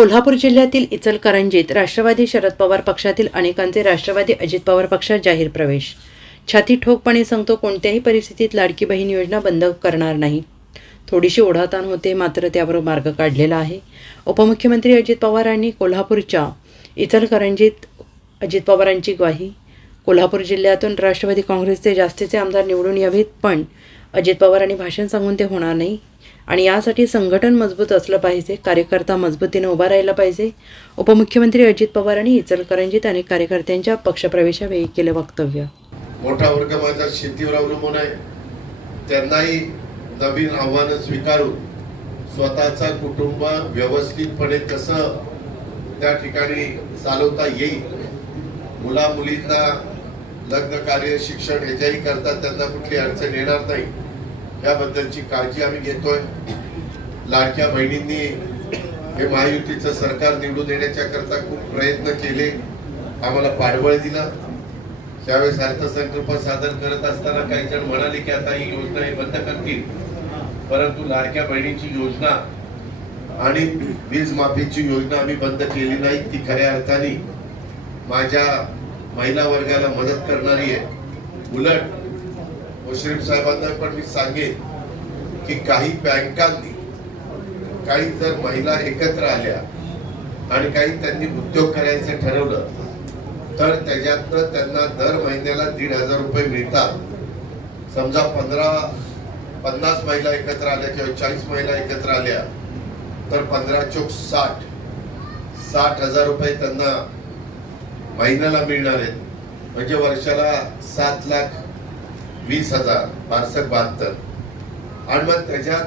कोल्हापूर जिल्ह्यातील इचलकरंजीत राष्ट्रवादी शरद पवार पक्षातील अनेकांचे राष्ट्रवादी अजित पवार पक्षात जाहीर प्रवेश. छाती ठोकपणे सांगतो, कोणत्याही परिस्थितीत लाडकी बहीण योजना बंद करणार नाही. थोडीशी ओढाताण होते, मात्र त्यावर मार्ग काढलेला आहे. उपमुख्यमंत्री अजित पवारांनी कोल्हापूरच्या इचलकरंजीत अजित पवारांची ग्वाही. कोल्हापूर जिल्ह्यातून राष्ट्रवादी काँग्रेसचे जास्तीचे आमदार निवडून यावेत, पण अजित पवारांनी भाषण सांगून ते होणार नाही आणि यासाठी संघटन मजबूत असलं पाहिजे. कार्यकर्ता मजबूतीने उभा राहिला पाहिजे. उपमुख्यमंत्री अजित पवारांनी इचलकरंजीत अनेक कार्यकर्त्यांच्या पक्षप्रवेशावेळी केले वक्तव्य. मोठा वर्ग माझा शेतीवर अवलंबून आहे. त्यांनाही नवीन आव्हानं स्वीकारून स्वतःचा कुटुंब व्यवस्थितपणे कसं त्या ठिकाणी चालवता येईल, मुला मुलींना लग्न कार्य शिक्षण याच्याही करता त्यांना कुठली अडचण येणार नाही याबद्दलची काळजी आम्ही घेतोय. लाडक्या बहिणींनी हे महायुतीचं सरकार निवडून येण्याच्या करता खूप प्रयत्न केले, आम्हाला पाठबळ दिला. त्यावेळेस अर्थसंकल्प सादर करत असताना काही जण म्हणाले की आता ही योजना हे बंद करतील, परंतु लाडक्या बहिणीची योजना आणि वीज माफीची योजना आम्ही बंद केली नाही. ती खऱ्या अर्थाने माझ्या महिला वर्गाला मदत करणारी आहे. उलट मुश्रीफ साहेबांना पण मी सांगेन की काही बँकांनी काही जर महिला एकत्र आल्या आणि काही त्यांनी उद्योग करायचं ठरवलं तर त्याच्यातनं त्यांना दर महिन्याला 1,500 रुपये मिळतात. समजा 50 महिला एकत्र आल्या किंवा 40 महिला एकत्र आल्या तर 15 चोक 60,000 रुपये त्यांना महिन्याला मिळणार आहेत. म्हणजे वर्षाला 7,20,000 वार्षिक 72. आणि मग त्याच्यात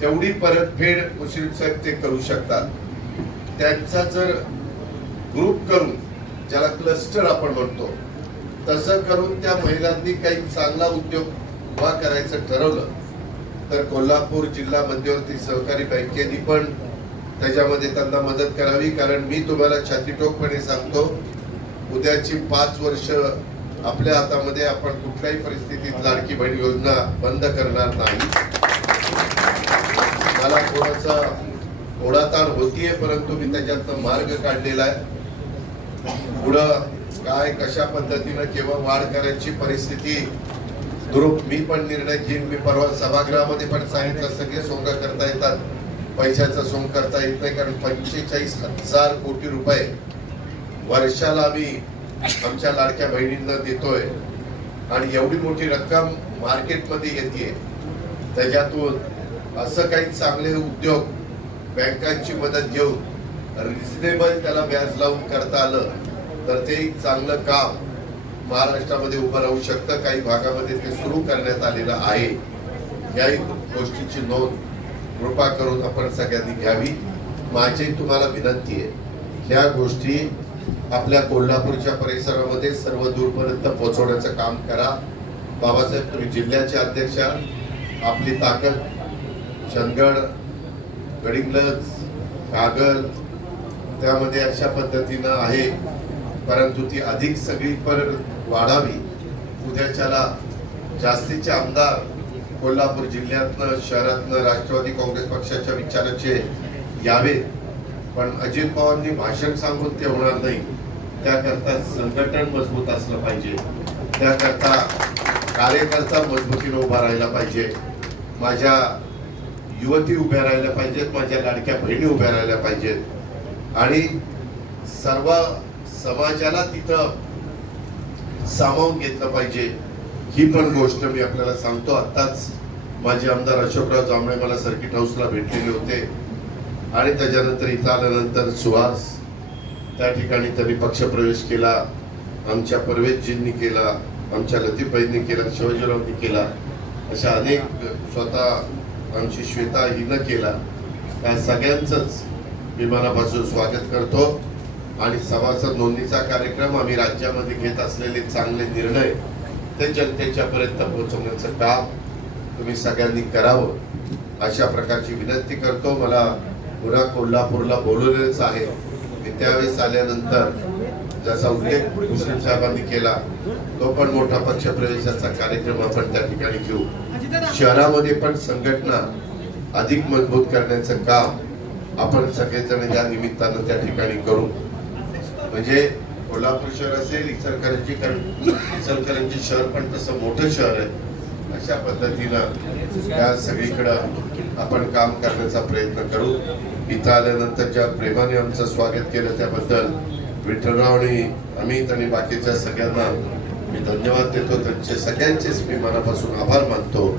तेवढी परतफेड मुश्रीफ साहेब ते करू शकतात. त्यांचा जर ग्रुप करून, ज्याला क्लस्टर आपण म्हणतो, तसं करून त्या महिलांनी काही चांगला उद्योग उभा करायचं ठरवलं तर कोल्हापूर जिल्हा मध्यवर्ती सहकारी बँकेने पण त्याच्यामध्ये त्यांना मदत करावी. कारण मी तुम्हाला छातीठोकपणे सांगतो, उद्याची 5 वर्ष आपल्या हातामध्ये. आपण कुठल्याही परिस्थितीत लाडकी बहीण योजना बंद करणार नाही. मला थोडासा ओढाताण होतीये, परंतु मी त्याच्यातनं मार्ग काढलेला आहे. पुढं काय कशा पद्धतीनं केव्हा वाढ करायची परिस्थिती दुरुप मी पण निर्णय घेईन. मी परवा सभागृहामध्ये पण सांगितलं, सगळे सोंग करता येतात, पैशाचा सोंग करता येत नाही. कारण 45,000 कोटी रुपये वर्षाला आम्ही आमच्या लाडक्या बहिणींना देतोय आणि एवढी मोठी रक्कम मार्केटमध्ये येते. त्याच्यातून असं काही चांगले उद्योग बँकांची मदत घेऊन रिजनेबल त्याला व्याज लावून करता आलं तर ते एक चांगलं काम महाराष्ट्रामध्ये उभं राहू शकतं. काही भागामध्ये ते सुरू करण्यात आलेलं आहे. याही गोष्टीची नोंद कृपा करून आपण सगळ्यांनी घ्यावी. माझी तुम्हाला विनंती आहे, ह्या गोष्टी आपल्या कोल्हापूरच्या परिसरामध्ये सर्व दूरपर्यंत पोहोचवण्याचं काम करा. बाबासाहेब, तुम्ही जिल्ह्याचे अध्यक्ष, आपली ताकद चंदगड, गडिंग्लज, कागल त्यामध्ये अशा पद्धतीनं आहे, परंतु ती अधिक सगळी पर वाढावी. उद्याच्याला जास्तीचे आमदार कोल्हापूर जिल्ह्यातनं, शहरातनं राष्ट्रवादी काँग्रेस पक्षाच्या विचाराचे यावेत. पण अजित पवारांनी भाषण सांगून ते होणार नाही. त्याकरता संघटन मजबूत असलं पाहिजे, त्याकरता कार्यकर्ता मजबूतीने उभा राहायला पाहिजे. माझ्या युवती उभ्या राहिल्या पाहिजेत, माझ्या लाडक्या बहिणी उभ्या राहिल्या पाहिजेत आणि सर्व समाजाला तिथं सामावून घेतलं पाहिजे. ही पण गोष्ट मी आपल्याला सांगतो. आत्ताच माझे आमदार अशोकराव जांभळे मला सर्किट हाऊसला भेटलेले होते आणि त्याच्यानंतर इथं आल्यानंतर सुहास त्या ठिकाणी त्यांनी पक्षप्रवेश केला, आमच्या परवेशजींनी केला, आमच्या लतीफबाईंनी केला, शिवाजीरावनी केला, अशा अनेक, स्वतः आमची श्वेता हिनं केला. त्या सगळ्यांचंच मी मनापासून स्वागत करतो. आणि सभासद नोंदणीचा कार्यक्रम, आम्ही राज्यामध्ये घेत असलेले चांगले निर्णय ते जनतेच्या पर्यंत पोहोचवण्याचं काम तुम्ही सगळ्यांनी करावं, अशा प्रकारची विनंती करतो. मला पुन्हा कोल्हापूरला बोलवलेच आहे. मी त्यावेळेस आल्यानंतर जसा उल्लेख मुश्रीफ साहेबांनी केला, तो पण मोठा पक्षप्रवेशाचा कार्यक्रम आपण त्या ठिकाणी घेऊ. शहरामध्ये पण संघटना अधिक मजबूत करण्याचं काम आपण सगळेजण या निमित्तानं त्या ठिकाणी करू. म्हणजे कोल्हापूर शहर असेल, इचलकरंजी शहर पण तसं मोठं शहर आहे. अशा पद्धतीनं या सगळीकडं आपण काम करण्याचा प्रयत्न करू. इथं आल्यानंतर ज्या प्रेमाने आमचं स्वागत केलं त्याबद्दल विठ्ठलराव आणि अमित आणि बाकीच्या सगळ्यांना मी धन्यवाद देतो. त्यांचे सगळ्यांचेच मी मनापासून आभार मानतो.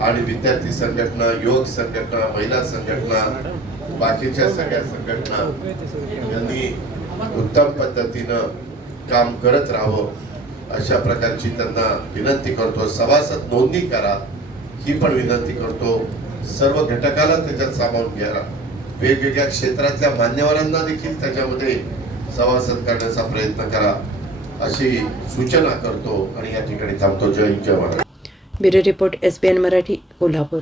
आणि विद्यार्थी संघटना, युवक संघटना, महिला संघटना, बाकीच्या सगळ्या संघटना यांनी उत्तम पद्धतीनं काम करत राहावं अशा प्रकारची त्यांना विनंती करतो. सभासद नोंदणी करा ही पण विनंती करतो. सर्व घटकाला त्याच्यात सामावून घ्या. वेगवेगळ्या क्षेत्रातल्या मान्यवरांना देखील त्याच्यामध्ये सभासद करण्याचा प्रयत्न करा अशी सूचना करतो आणि या ठिकाणी थांबतो. जय हिंद, जय Maharashtra. Bureau report SBN Marathi, Kolhapur.